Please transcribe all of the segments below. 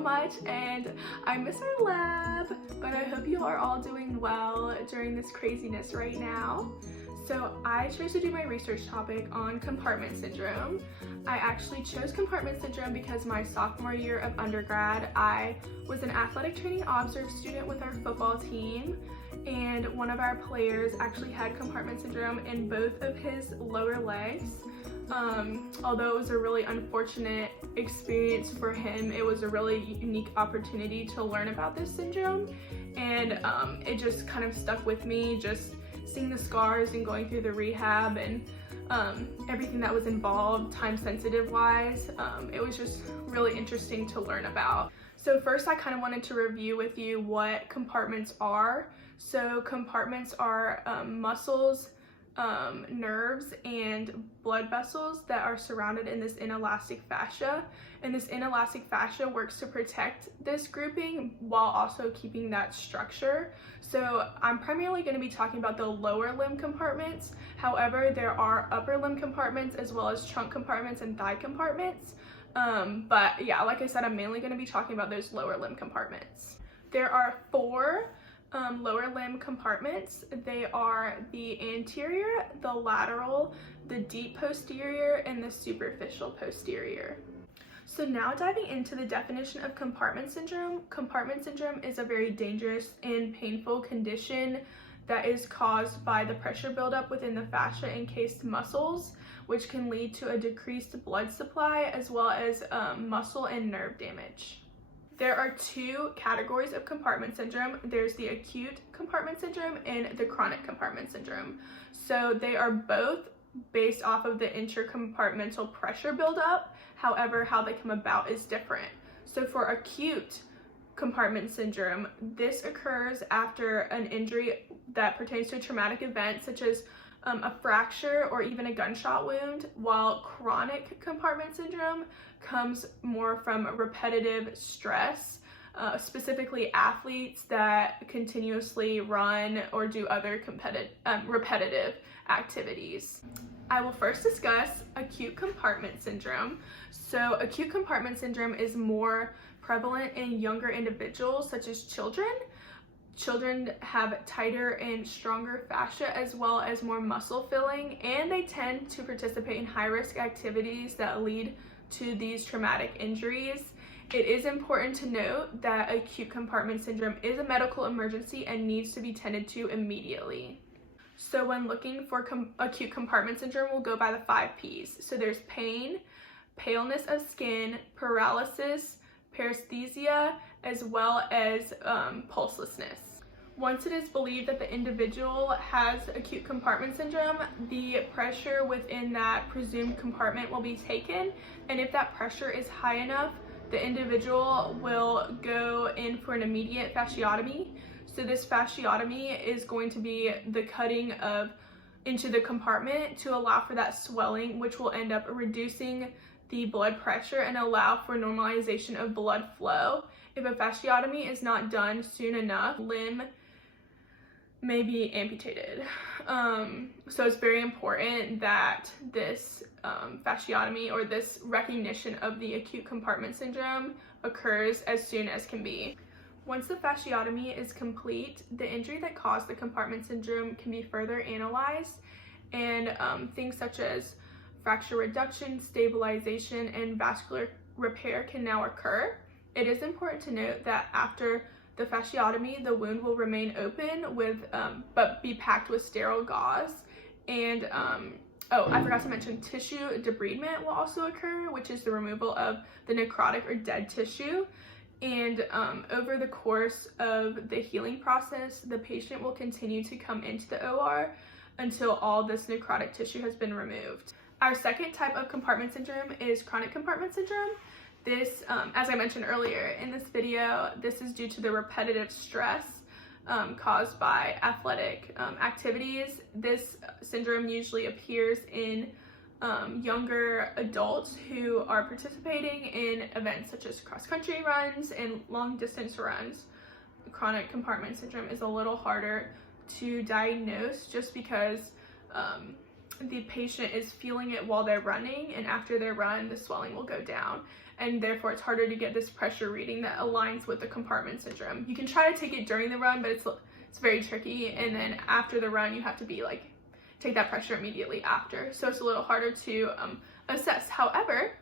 much, and I miss our lab, but I hope you are all doing well during this craziness right now. So I chose to do my research topic on compartment syndrome. I actually chose compartment syndrome because my sophomore year of undergrad, I was an athletic training observe student with our football team, and one of our players actually had compartment syndrome in both of his lower legs. Although it was a really unfortunate experience for him, it was a really unique opportunity to learn about this syndrome, and it just kind of stuck with me, just seeing the scars and going through the rehab and everything that was involved time sensitive wise. It was just really interesting to learn about. So first I kind of wanted to review with you what compartments are. So compartments are muscles, nerves, and blood vessels that are surrounded in this inelastic fascia. And this inelastic fascia works to protect this grouping while also keeping that structure. So I'm primarily going to be talking about the lower limb compartments. However, there are upper limb compartments as well as trunk compartments and thigh compartments. But yeah, like I said, I'm mainly going to be talking about those lower limb compartments. There are four lower limb compartments. They are the anterior, the lateral, the deep posterior, and the superficial posterior. So now diving into the definition of compartment syndrome. Compartment syndrome is a very dangerous and painful condition that is caused by the pressure buildup within the fascia encased muscles, which can lead to a decreased blood supply as well as muscle and nerve damage. There are two categories of compartment syndrome. There's the acute compartment syndrome and the chronic compartment syndrome. So they are both based off of the intercompartmental pressure buildup. However, how they come about is different. So for acute compartment syndrome, this occurs after an injury that pertains to a traumatic event such as a fracture or even a gunshot wound, while chronic compartment syndrome comes more from repetitive stress, specifically athletes that continuously run or do other repetitive activities. I will first discuss acute compartment syndrome. So acute compartment syndrome is more prevalent in younger individuals such as children. Children have tighter and stronger fascia as well as more muscle filling, and they tend to participate in high-risk activities that lead to these traumatic injuries. It is important to note that acute compartment syndrome is a medical emergency and needs to be tended to immediately. So when looking for acute compartment syndrome, we'll go by the 5 P's. So there's pain, paleness of skin, paralysis, paresthesia, as well as pulselessness. Once it is believed that the individual has acute compartment syndrome, the pressure within that presumed compartment will be taken, and if that pressure is high enough, the individual will go in for an immediate fasciotomy. So this fasciotomy is going to be the cutting into the compartment to allow for that swelling, which will end up reducing the blood pressure and allow for normalization of blood flow. If a fasciotomy is not done soon enough, limb may be amputated. So it's very important that this fasciotomy or this recognition of the acute compartment syndrome occurs as soon as can be. Once the fasciotomy is complete, the injury that caused the compartment syndrome can be further analyzed, and things such as fracture reduction, stabilization, and vascular repair can now occur. It is important to note that after the fasciotomy, the wound will remain open but be packed with sterile gauze. And oh, I forgot to mention tissue debridement will also occur, which is the removal of the necrotic or dead tissue. And over the course of the healing process, the patient will continue to come into the OR until all this necrotic tissue has been removed. Our second type of compartment syndrome is chronic compartment syndrome. This, as I mentioned earlier in this video, this is due to the repetitive stress caused by athletic activities. This syndrome usually appears in younger adults who are participating in events such as cross-country runs and long-distance runs. Chronic compartment syndrome is a little harder to diagnose just because the patient is feeling it while they're running, and after their run, the swelling will go down. and therefore it's harder to get this pressure reading that aligns with the compartment syndrome. You can try to take it during the run, but it's very tricky, and then after the run you have to be like take that pressure immediately after, so it's a little harder to assess. However,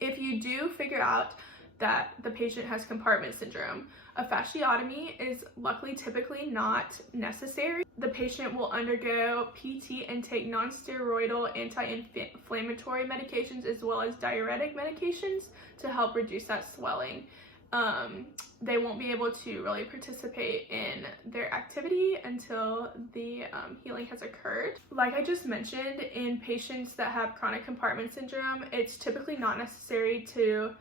if you do figure out that the patient has compartment syndrome, a fasciotomy is luckily typically not necessary. The patient will undergo PT and take non-steroidal anti-inflammatory medications as well as diuretic medications to help reduce that swelling. They won't be able to really participate in their activity until the healing has occurred. Like I just mentioned, in patients that have chronic compartment syndrome, it's typically not necessary to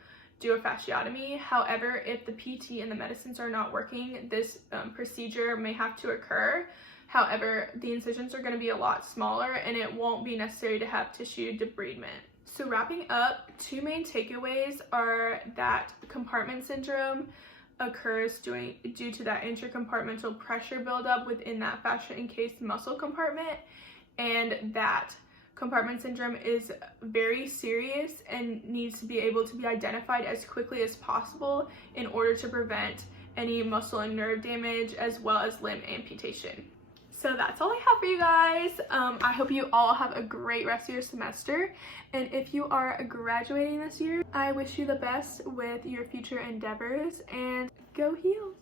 do a fasciotomy. However, if the PT and the medicines are not working, this procedure may have to occur. However, the incisions are going to be a lot smaller and it won't be necessary to have tissue debridement. So wrapping up, two main takeaways are that compartment syndrome occurs due to that intercompartmental pressure buildup within that fascia encased muscle compartment, and that compartment syndrome is very serious and needs to be able to be identified as quickly as possible in order to prevent any muscle and nerve damage as well as limb amputation. So that's all I have for you guys. I hope you all have a great rest of your semester, and if you are graduating this year, I wish you the best with your future endeavors, and go heal.